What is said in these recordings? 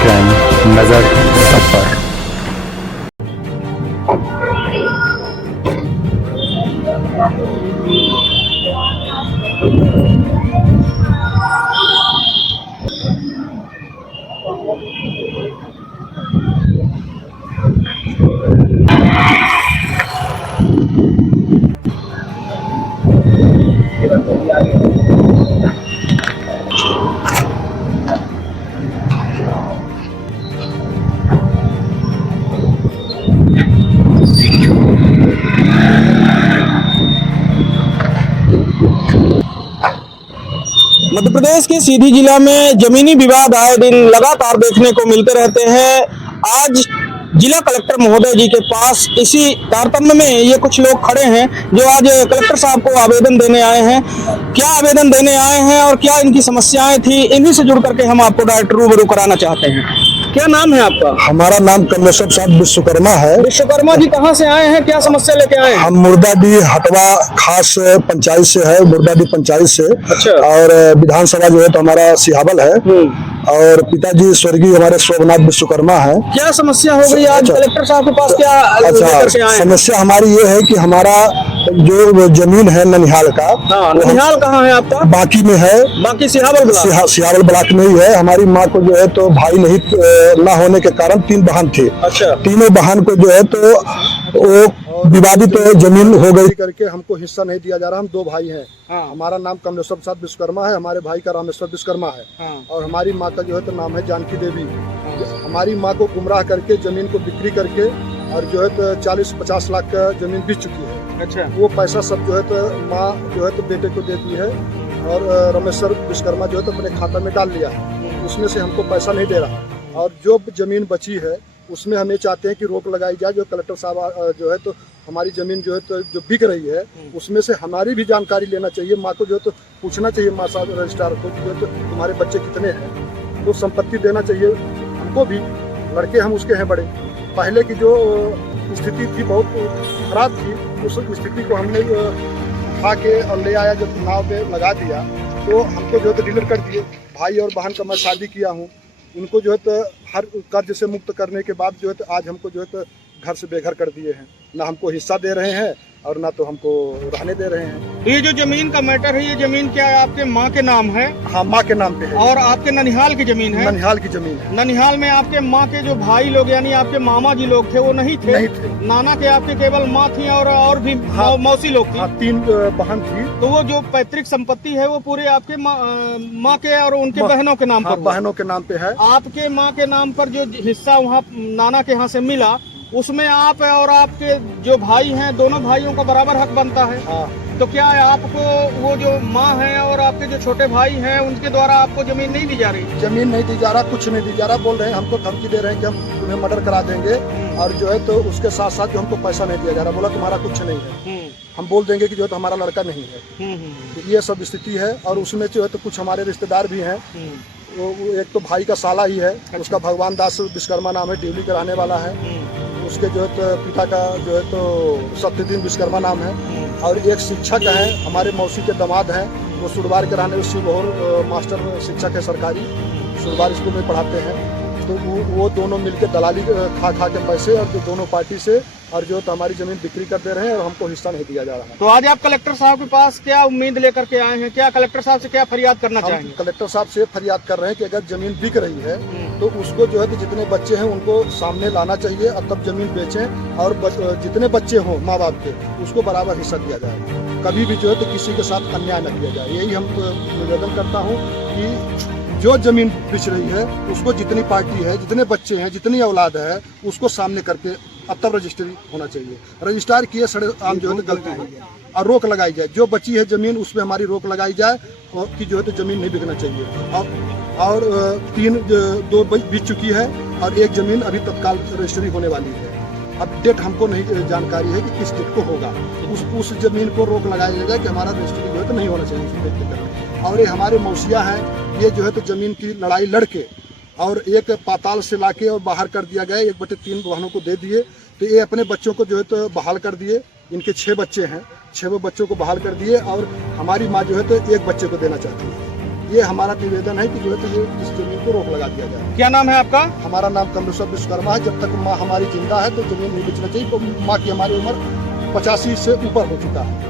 देख रहे हैं नजर सब पर। मध्य प्रदेश के सीधी जिला में जमीनी विवाद आए दिन लगातार देखने को मिलते रहते हैं। आज जिला कलेक्टर महोदय जी के पास इसी तारतम्य में ये कुछ लोग खड़े हैं जो आज कलेक्टर साहब को आवेदन देने आए हैं। क्या आवेदन देने आए हैं और क्या इनकी समस्याएं थी, इन्हीं से जुड़ करके हम आपको डायरेक्ट रूबरू कराना चाहते हैं। क्या नाम है आपका? हमारा नाम कमलेश्वर प्रसाद विश्वकर्मा है। विश्वकर्मा जी कहाँ से आए हैं, क्या समस्या लेके आए हैं? हम मुर्दाडीह हटवा खास पंचायत से है, मुर्दाडीह पंचायत से। अच्छा। और विधानसभा जो है तो हमारा सिहावल है और पिताजी स्वर्गीय हमारे शोभनाथ विश्वकर्मा है। क्या समस्या हो गई आज कलेक्टर साहब के पास, क्या लेकर के आए हैं? समस्या हमारी ये है कि हमारा जो जमीन है ननिहाल का, ननिहाल कहाँ है आपका? बाकी में है, बाकी सिहावल ब्लॉक में ही है। हमारी माँ को जो है तो भाई नहीं ना होने के कारण 3 बहन थे। अच्छा। तीनों बहन को जो है तो वो विवादित जमीन हो गई करके हमको हिस्सा नहीं दिया जा रहा। हम 2 भाई हैं। हमारा नाम कमलेश्वर प्रसाद विश्वकर्मा है, हमारे भाई का रामेश्वर विश्वकर्मा है। और हमारी माँ का जो है तो नाम है जानकी देवी। हमारी माँ को गुमराह करके जमीन को बिक्री करके और जो है तो 40-50 लाख का जमीन बेच चुकी है। अच्छा। वो पैसा सब जो है तो माँ जो है तो बेटे को दे दी है और रामेश्वर विश्वकर्मा जो है तो अपने खाता में डाल लिया है। उसमें से हमको पैसा नहीं दे रहा और जो जमीन बची है उसमें हम ये चाहते हैं कि रोक लगाई जाए। जो कलेक्टर साहब जो है तो हमारी जमीन जो है तो जो बिक रही है उसमें से हमारी भी जानकारी लेना चाहिए। माँ को जो है तो पूछना चाहिए, माँ साहब रजिस्ट्रार को जो है तो तुम्हारे बच्चे कितने हैं, तो संपत्ति देना चाहिए हमको भी। लड़के हम उसके हैं बड़े। पहले की जो स्थिति थी बहुत खराब थी, उस स्थिति को हमने उठा के और ले आया, जब नाव पे लगा दिया तो हमको जो है तो डीलर कर दिए। भाई और बहन का मैं शादी किया हूँ, उनको जो है तो हर कर्ज से मुक्त करने के बाद जो है तो आज हमको जो है तो घर से बेघर कर दिए हैं। ना हमको हिस्सा दे रहे हैं और ना तो हमको रहने दे रहे हैं। ये जो जमीन का मैटर है, ये जमीन क्या है आपके माँ के नाम है? हाँ, माँ के नाम पे है। और आपके ननिहाल की जमीन है? ननिहाल की जमीन है। ननिहाल में आपके माँ के जो भाई लोग यानी आपके मामा जी लोग थे वो नहीं थे? नहीं थे। नाना के आपके केवल माँ थी और भी मौसी लोग थी? हाँ, 3 बहन थी। तो वो जो पैतृक संपत्ति है वो पूरे आपके माँ के और उनके बहनों के नाम पर? बहनों के नाम पे है। आपके माँ के नाम पर जो हिस्सा वहाँ नाना के यहाँ से मिला, उसमें आप और आपके जो भाई हैं दोनों भाइयों का बराबर हक बनता है। तो क्या है आपको वो जो माँ है और आपके जो छोटे भाई हैं उनके द्वारा आपको जमीन नहीं दी जा रही? जमीन नहीं दी जा रहा, कुछ नहीं दी जा रहा। बोल रहे हैं हमको धमकी दे रहे हैं कि हम तुम्हें मर्डर करा देंगे और जो है तो उसके साथ साथ जो हमको पैसा नहीं दिया जा रहा। बोला तुम्हारा कुछ नहीं है, हम बोल देंगे कि जो है तो हमारा लड़का नहीं है। तो ये सब स्थिति है। और उसमें जो है तो कुछ हमारे रिश्तेदार भी हैं। वो एक तो भाई का साला ही है, उसका भगवान दास विश्वकर्मा नाम है, ड्यूली का रहने वाला है। उसके जो है तो पिता का जो है तो सत्यदीन विश्वकर्मा नाम है। और एक शिक्षक है, हमारे मौसी के दामाद हैं, वो सुरबार के रहने शिवहर मास्टर शिक्षक है सरकारी, सुरबार स्कूल में पढ़ाते हैं। तो वो दोनों मिलकर दलाली खा के पैसे और जो दोनों पार्टी से और जो तो हमारी जमीन बिक्री कर दे रहे हैं और हमको हिस्सा नहीं दिया जा रहा है। तो आज आप कलेक्टर साहब के पास क्या उम्मीद लेकर के आए हैं? क्या कलेक्टर साहब से क्या फरियाद करना चाहेंगे? कलेक्टर साहब से फरियाद कर रहे हैं कि अगर जमीन बिक रही है तो उसको जो है तो जितने बच्चे हैं उनको सामने लाना चाहिए और तब जमीन बेचें। और जितने बच्चे हों माँ बाप के, उसको बराबर हिस्सा दिया जाए। कभी भी जो है तो किसी के साथ अन्याय न किया जाए। यही हम निवेदन करता हूँ कि जो जमीन बिच रही है उसको जितनी पार्टी है, जितने बच्चे हैं, जितनी औलाद है, उसको सामने करके अब तब रजिस्ट्री होना चाहिए। रजिस्ट्रार किए सड़े आम जो है तो गलती हुई है और रोक लगाई जाए। जो बची है जमीन उस पर हमारी रोक लगाई जाए और कि जो है तो जमीन नहीं बिकना चाहिए। और 2 बिक चुकी है और 1 जमीन अभी तत्काल रजिस्ट्री होने वाली है। अब डेट हमको नहीं जानकारी है कि किस डेट को होगा। उस जमीन को रोक लगाया जाए कि हमारा रजिस्ट्री जो है तो नहीं होना चाहिए उस डेट के तरफ। और ये हमारे मौसिया हैं, ये जो है तो जमीन की लड़ाई लड़के और एक पाताल से लाके और बाहर कर दिया गया। 1/3 बहनों को दे दिए। तो ये अपने बच्चों को जो है तो बहाल कर दिए। इनके 6 बच्चे हैं, 6 बच्चों को बहाल कर दिए और हमारी माँ जो है तो 1 बच्चे को देना चाहती है। ये हमारा निवेदन है कि जो है तो ये इस जमीन को रोक लगा दिया जाए। क्या नाम है आपका? हमारा नाम कमलेश्वर विश्वकर्मा है। जब तक माँ हमारी जिंदा है तो जमीन नहीं बेचना चाहिए। तो माँ की हमारी उम्र 85 से ऊपर हो चुका है।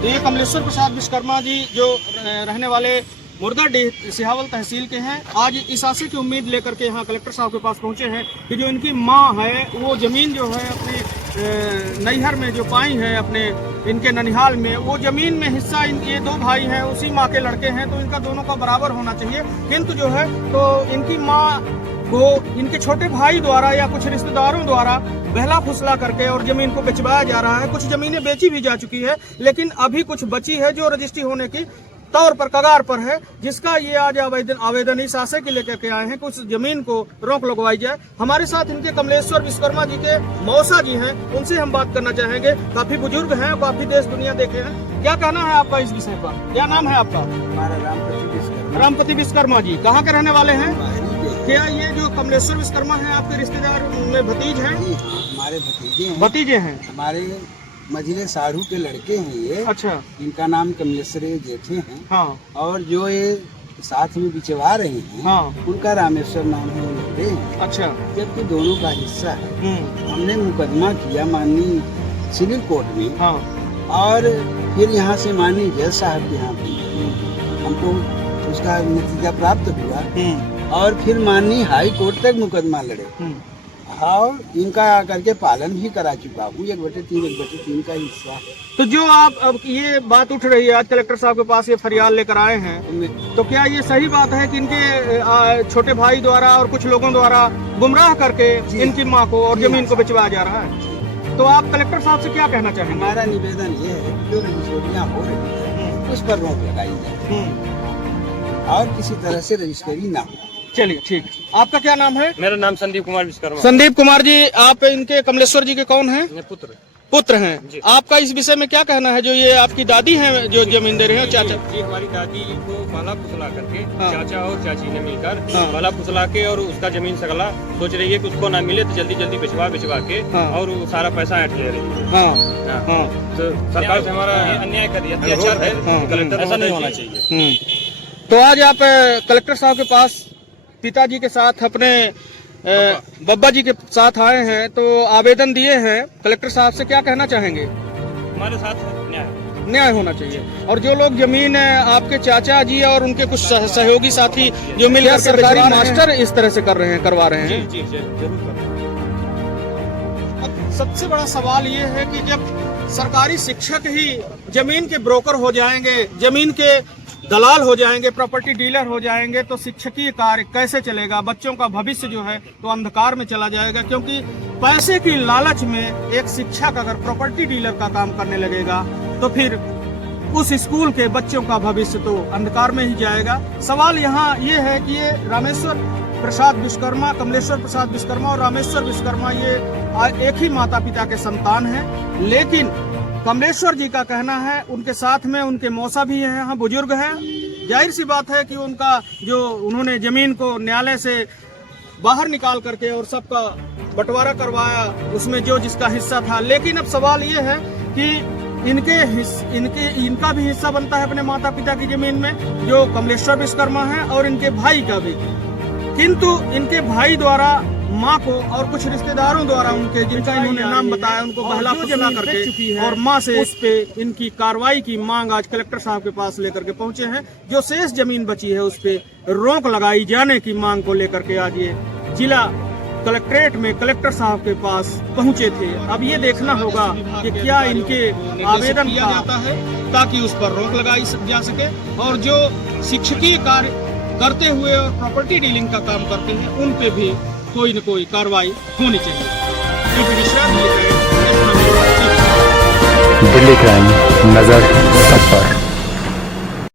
तो ये कमलेश्वर प्रसाद विश्वकर्मा जी जो रहने वाले मुर्दाडीह सिहावल तहसील के हैं, आज इस आशय की उम्मीद लेकर के यहाँ कलेक्टर साहब के पास पहुँचे हैं कि जो इनकी माँ है वो ज़मीन जो है अपने नैहर में जो पाई है अपने इनके ननिहाल में, वो ज़मीन में हिस्सा ये दो भाई हैं, उसी माँ के लड़के हैं, तो इनका दोनों का बराबर होना चाहिए। किंतु जो है तो इनकी माँ को इनके छोटे भाई द्वारा या कुछ रिश्तेदारों द्वारा बहला फुसला करके और जमीन को बेचवाया जा रहा है। कुछ जमीनें बेची भी जा चुकी है, लेकिन अभी कुछ बची है जो रजिस्ट्री होने की तौर पर कगार पर है, जिसका ये आज आवेदन इस आशय के लेकर के आए हैं कि उस जमीन को रोक लगवाई जाए। हमारे साथ इनके कमलेश्वर विश्वकर्मा जी के मौसा जी हैं, उनसे हम बात करना चाहेंगे। काफी बुजुर्ग हैं, काफी देश दुनिया देखे हैं। क्या कहना है आपका इस विषय पर? क्या नाम है आपका? हमारा रामपति विश्वकर्मा जी कहाँ के रहने वाले हैं? क्या ये जो कमलेश्वर विश्वकर्मा है आपके रिश्तेदार में भतीज हैं? हमारे भतीजे हैं। हमारे मझिले साढ़ू के लड़के हैं ये। अच्छा। इनका नाम कमलेश्वर जेठे हैं। हाँ। और जो ये साथ में बिचवा रहे हैं, हाँ, उनका रामेश्वर नाम है, वो लड़के हैं। अच्छा। जबकि दोनों का हिस्सा है। हमने मुकदमा किया माननीय सिविल कोर्ट में। हाँ। और फिर यहाँ से माननीय जज साहब के यहाँ हमको उसका नतीजा प्राप्त हुआ और फिर माननीय हाई कोर्ट तक मुकदमा लड़े और इनका करके पालन भी करा चुका हूँ। 1/3 का हिस्सा। तो जो आप अब ये बात उठ रही है, आज कलेक्टर साहब के पास ये फरियाद लेकर आए हैं, तो क्या ये सही बात है कि इनके छोटे भाई द्वारा और कुछ लोगों द्वारा गुमराह करके इनकी माँ को और जमीन को बेचवाया जा रहा है? तो आप कलेक्टर साहब से क्या कहना चाहेंगे? हमारा निवेदन ये है कि जो रजिस्ट्रियाँ हो रही है उस पर रोक लगाई जाए और किसी तरह से रजिस्ट्री ना हो। चलिए ठीक। आपका क्या नाम है? मेरा नाम संदीप कुमार विश्वकर्मा। संदीप कुमार जी, आप इनके कमलेश्वर जी के कौन हैं? पुत्र हैं। आपका इस विषय में क्या कहना है? जो ये आपकी दादी हैं जो जमीन दे रहे हैं, चाचा जी हमारी दादी को पाला फुसला करके हाँ। चाचा और चाची ने मिलकर हाँ। पाला फुसला के और उसका जमीन सगला सोच रही है कि उसको ना मिले तो जल्दी जल्दी बिचवा के हाँ। और वो सारा पैसा ऐंठ ले रही है। हाँ। हाँ। तो सरकार से हमारा अन्याय कर दिया, अत्याचार है। हाँ। कलेक्टर ऐसा नहीं होना चाहिए। तो आज आप कलेक्टर साहब के पास पिताजी के साथ अपने बब्बा जी के साथ आए हैं, तो आवेदन दिए हैं। कलेक्टर साहब से क्या कहना चाहेंगे? हमारे साथ न्याय होना चाहिए। और जो लोग जमीन आपके चाचा जी और उनके कुछ सहयोगी साथी जो मिलकर सरकारी मास्टर इस तरह से करवा रहे हैं। जी जरूर कर। सबसे बड़ा सवाल ये है कि जब सरकारी शिक्षक ही जमीन के ब्रोकर हो जाएंगे, जमीन के दलाल हो जाएंगे, प्रॉपर्टी डीलर हो जाएंगे, तो शिक्षकीय कार्य कैसे चलेगा? बच्चों का भविष्य जो है तो अंधकार में चला जाएगा, क्योंकि पैसे की लालच में एक शिक्षक अगर प्रॉपर्टी डीलर का काम करने लगेगा तो फिर उस स्कूल के बच्चों का भविष्य तो अंधकार में ही जाएगा। सवाल यहाँ ये है कि ये रामेश्वर प्रसाद विश्वकर्मा, कमलेश्वर प्रसाद विश्वकर्मा और रामेश्वर विश्वकर्मा ये एक ही माता पिता के संतान हैं, लेकिन कमलेश्वर जी का कहना है, उनके साथ में उनके मौसा भी हैं, यहाँ बुजुर्ग हैं। जाहिर सी बात है कि उनका जो उन्होंने जमीन को न्यायालय से बाहर निकाल करके और सबका बंटवारा करवाया, उसमें जो जिसका हिस्सा था। लेकिन अब सवाल ये है कि इनका भी हिस्सा बनता है अपने माता पिता की जमीन में, जो कमलेश्वर विश्वकर्मा है, और इनके भाई का भी। किंतु इनके भाई द्वारा माँ को और कुछ रिश्तेदारों द्वारा उनके जिनका इन्होंने नाम बताया उनको बहला फुसला करके और माँ से उस पे इनकी कार्रवाई की मांग आज कलेक्टर साहब के पास लेकर के पहुंचे हैं। जो शेष जमीन बची है उस पे रोक लगाई जाने की मांग को लेकर के आज ये जिला कलेक्ट्रेट में कलेक्टर साहब के पास पहुंचे थे। अब ये देखना होगा कि क्या इनके आवेदन किया जाता है ताकि उस पर रोक लगाई जा सके, और जो शिक्षकीय कार्य करते हुए और प्रॉपर्टी डीलिंग का काम करते हैं उन पे भी कोई न कोई कार्रवाई होनी चाहिए। दिल्ली क्राइम नजर सब पर।